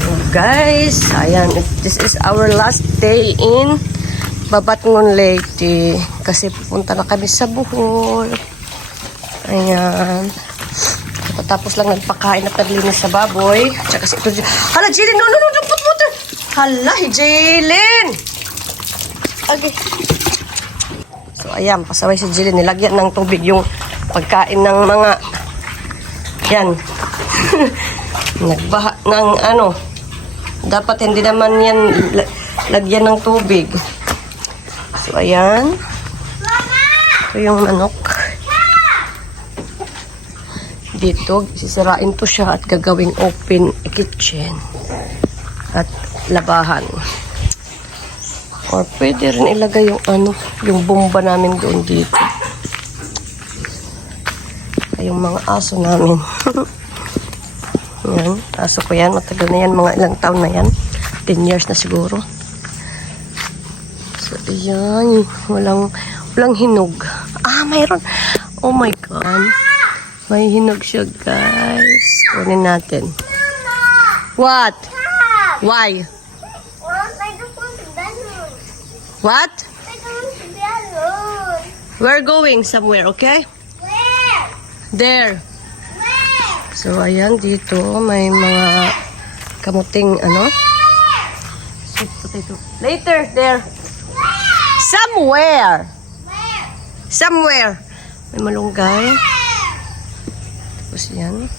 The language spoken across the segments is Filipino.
So guys, ayan, this is our last day in Babatngon Lake kasi pupunta na kami sa Bohol. Ayan. Tapos lang nagpakain at naglinis sa baboy. Tsaka si ito. Hala, Jilin! No, no, no! Don't put water! Hala, Jilin! Okay. So, ayan. Pasaway si Jilin. Nilagyan ng tubig yung pagkain ng mga... Yan. Nagbaha ng ano. Dapat hindi naman yan la- lagyan ng tubig. So, ayan. Ito yung manok. Dito, sisirain to siya at gagawing open kitchen. At labahan. Or pwede rin ilagay yung ano, yung bomba namin doon dito. Ay, yung mga aso namin. yan, aso ko yan. Matagal na yan, mga ilang taon na yan. 10 years na siguro. So, ayan. Walang, walang hinog. Ah, mayroon. Oh my God. May hinog siya, guys. Kunin natin. What? Why? What? We're going somewhere, okay? Where? There. So, ayan, dito may mga kamuting, ano? Sweet potato. Later, there. Somewhere. Where? Somewhere. May malunggay. Tapos yan.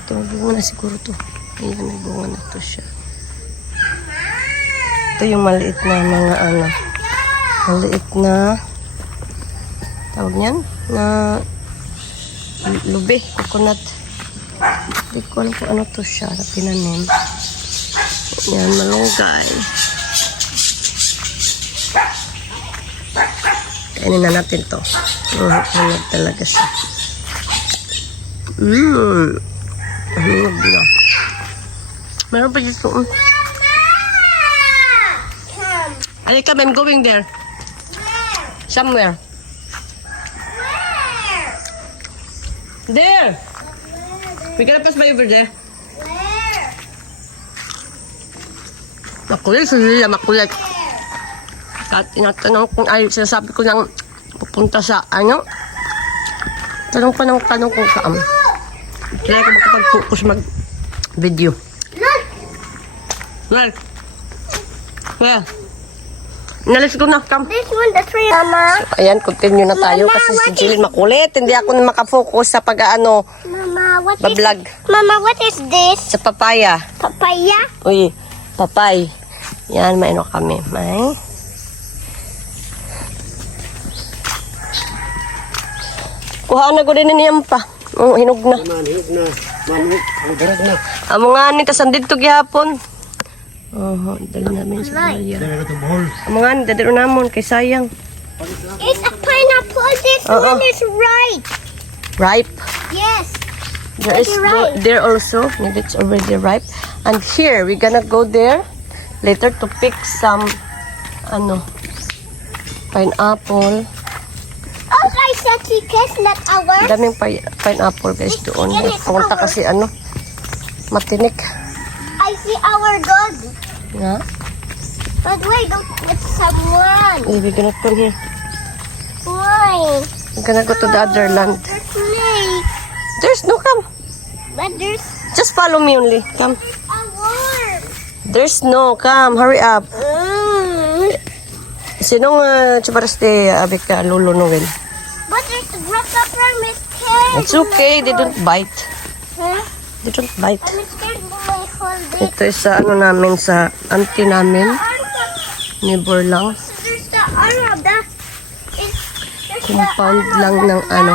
Ito, may na siguro to. Ayan, may bunga na to siya. Ito yung maliit na mga ano. Maliit na tawag niyan na lubi, coconut. Hindi ko alam kung ano to siya na pinanim. Yan, malunggay. Kainin na natin to. Hinog talaga siya. Mmm. Hinog na. Meron pa dito. Mm. Come, I'm going there. Where? Somewhere. There! We gonna pass by over there. Where? Makulit, si Lila, makulit. At tinatanong kung ay sinasabi ko lang pupunta sa ano. Tanong pa ng tanong kung saan. Kaya ko makapag-focus mag-video. Look. Well, Nalis ko na, come. This one, the tree. Mama. Ayan, continue na tayo kasi si Jill makulit. Hindi ako na makafocus sa pag-ano, Mama, what is? bablog Mama, what is this? sa papaya. Papaya. Uy, papay. Yan, may ano kami. May. Kuha na ko din niyan pa. Oh, hinog na. Manhig na, darag na. Amo nga ni, tas andito gihapon. Oh, dali namin sa buhol. Amo nga ni, dadiro namon, kay sayang. It's a pineapple. This Uh-uh. one is ripe. Ripe. Yes. There is ripe. there also, maybe it's already ripe. And here, we're gonna go there later to pick some, ano, pineapple. Oh, I said chickens, not ours. Daming pi- pineapple guys doon. Pumunta kasi ano, matinik. I see our dog. Nga. But wait, don't put someone. Eh, we're gonna come here. Why? We're gonna go to the other land. There's snake. There's no come. But there's Just follow me only. Come. There's no. Come. Hurry up. Mm. Sinong uh, chuparaste abik ka lolo Noel? But there's grasshopper, Miss Kate. It's okay. They don't bite. Huh? They don't bite. I'm scared when I hold it. Ito sa ano namin, sa auntie namin. Neighbor lang. Compound lang ng ano,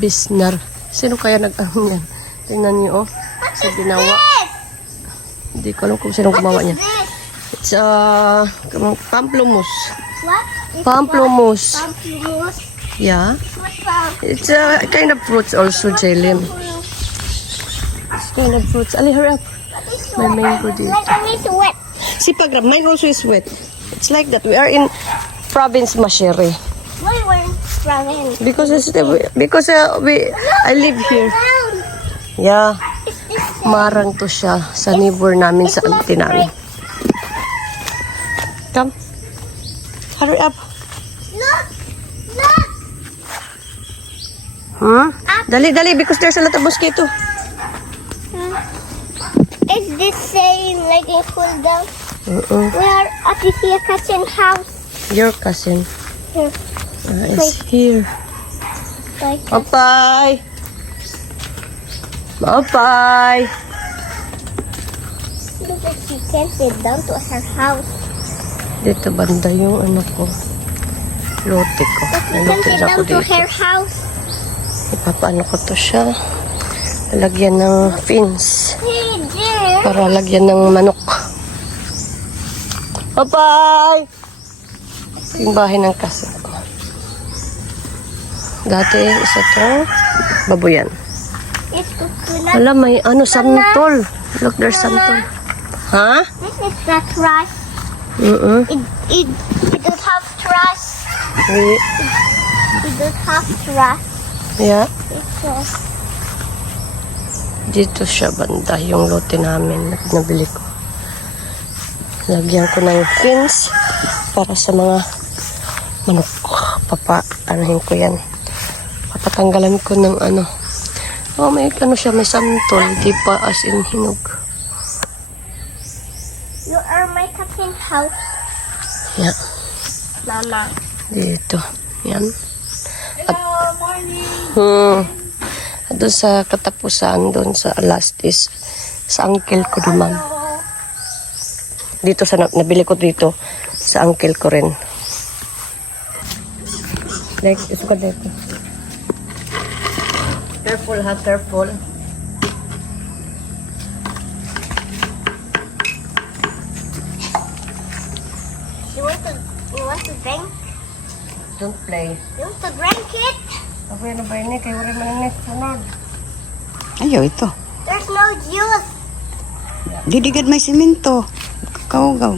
Bisnar. Sino kaya nag-ano yan? Tingnan niyo, oh. Sa ginawa. Hindi ko alam kung sino gumawa niya. It's uh, pamplemousse. What? Pamplemousse. Pamplemousse. Yeah. It's a kind of fruits also, Jalim. It's kind of fruits. Ali, hurry up. May wet? mango dito. What is wet? Si Pagrab, mine also is wet. It's like that. We are in province Mashere. Why we're in province? Because it's, because uh, we I live here. Yeah. Marang to siya sa neighbor namin sa auntie namin. Come. Hurry up. Look! Look! Hmm? Dali, dali, because there's a lot of mosquito. Is this in cool down? Mm-mm. We are at here kitchen house. Your cousin Here. uh, is here. Like Mapay! Mapay! look at she can't get down to her house. Dito banda yung ano ko. Lote ko. Can't get ko down to dito. her house. Ipapaano ko to siya. Lalagyan ng fins. Dear. Para lagyan ng manok. Mapay! Yung bahay ng cousin ko. Dati, isa to. Baboyan. Wala, may ano, santol. Look, there's santol. Ha? This is the trash. Mm-mm. It, it, it don't have trash. We- It don't have trash. Yeah. It's uh, Dito siya banda, yung lote namin na nabili ko. Lagyan ko ng fins para sa mga manok. Papa, anahin ko yan. Papatanggalan ko ng ano. Oh, may ano siya, may santol. Di pa as in hinog. you are my cousin house, Yeah, Mama. dito. Yan. Hello, morning. Hmm. Doon sa katapusan, doon sa last is sa uncle ko naman. Dito sa na- nabili ko dito sa uncle ko rin. Like, ito ka dito. Careful ha, careful. You want to, you want to drink? Don't play. You want to drink it? Abay na ba ini? Kayo rin maninis. Sunod. Ayaw ito. There's no juice. Didigad may simento. Kaugaw.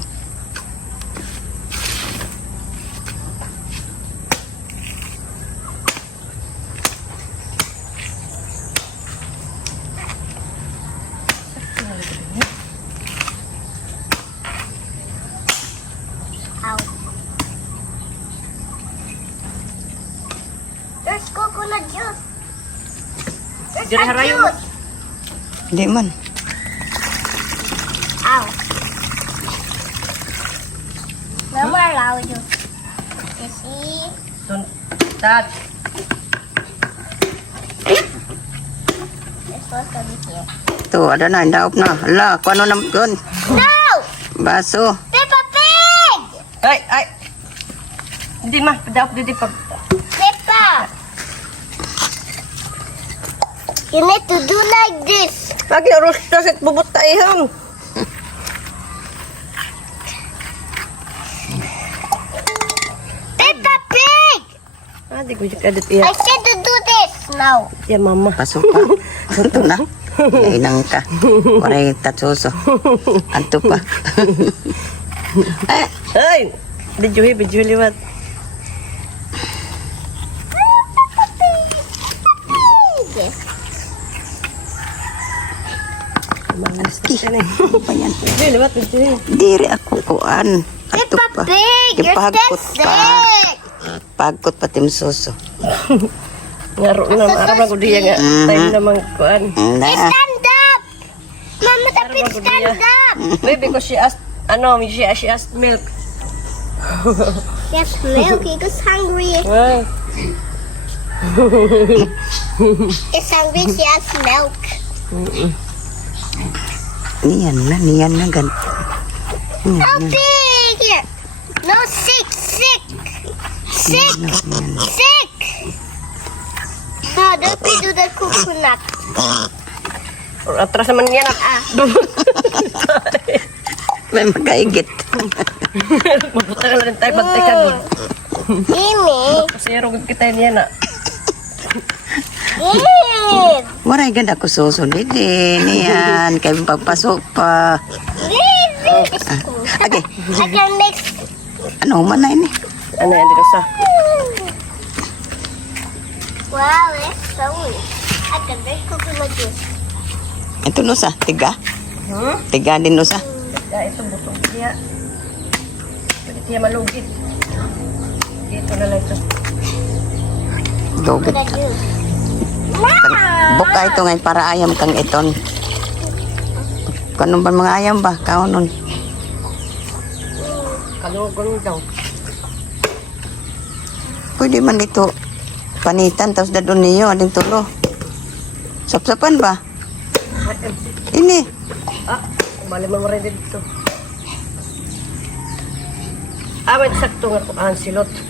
Ow. There's coconut juice. A harayo. Hindi man. Ow. No more allow you. See? Don't touch. Ito, ada na. Daop na. Hala, kung ano naman yun? No! Baso. Peppa Pig! Ay, ay. Hindi ma, padaop dito pag... Peppa! You need to do like this. Lagi rustas at bubot tayo. Peppa Pig! Ah, di ko yung edit I iya. said to do this now. Ya, mama. Baso pa. Ito na. Inang ka. Waray tatsuso. Anto pa. eh, Ay! Bijuhi, bijuhi liwat. Pig! Diri ako kuan. Peppa pa. Pa. sick! Pagkot pa timsuso. Ngaro na, araw ko diya nga. Time naman kuan. Stand up! Mama, stand up! Maybe because she asked, ano, she, she asked milk. Yes, milk. He was hungry. It's hungry. She has milk. Niyan na, niyan na gan. How big here? No, sick, sick, sick, sick. No, don't we do the coconut? atras naman yan. Ah, May makaigit. Mabuta ka lang tayo, bantay ka. gud. ini, Kasi rugod kita niya na. Waray ganda ko suso. Didi, niyan. Kaya pagpasok pa. Okay. I can mix. Ano man na ini? Ano yan dito sa? Wow, it's so coconut juice. Ito no sa, tiga. Hmm? Tiga din no sa. Ya, ito busog siya. Pwede siya malugit. Dito na lang ito. Dugit. Buka ito ngayon para ayam kang iton. Kanong ba mga ayam ba? Kaunon. Kalugong daw. Pwede man ito panitan tapos dadon niyo ading tulo. Sapsapan ba? Ah, Ini. Ah, mo rin dito. Ah, may sakto nga ko ang silot.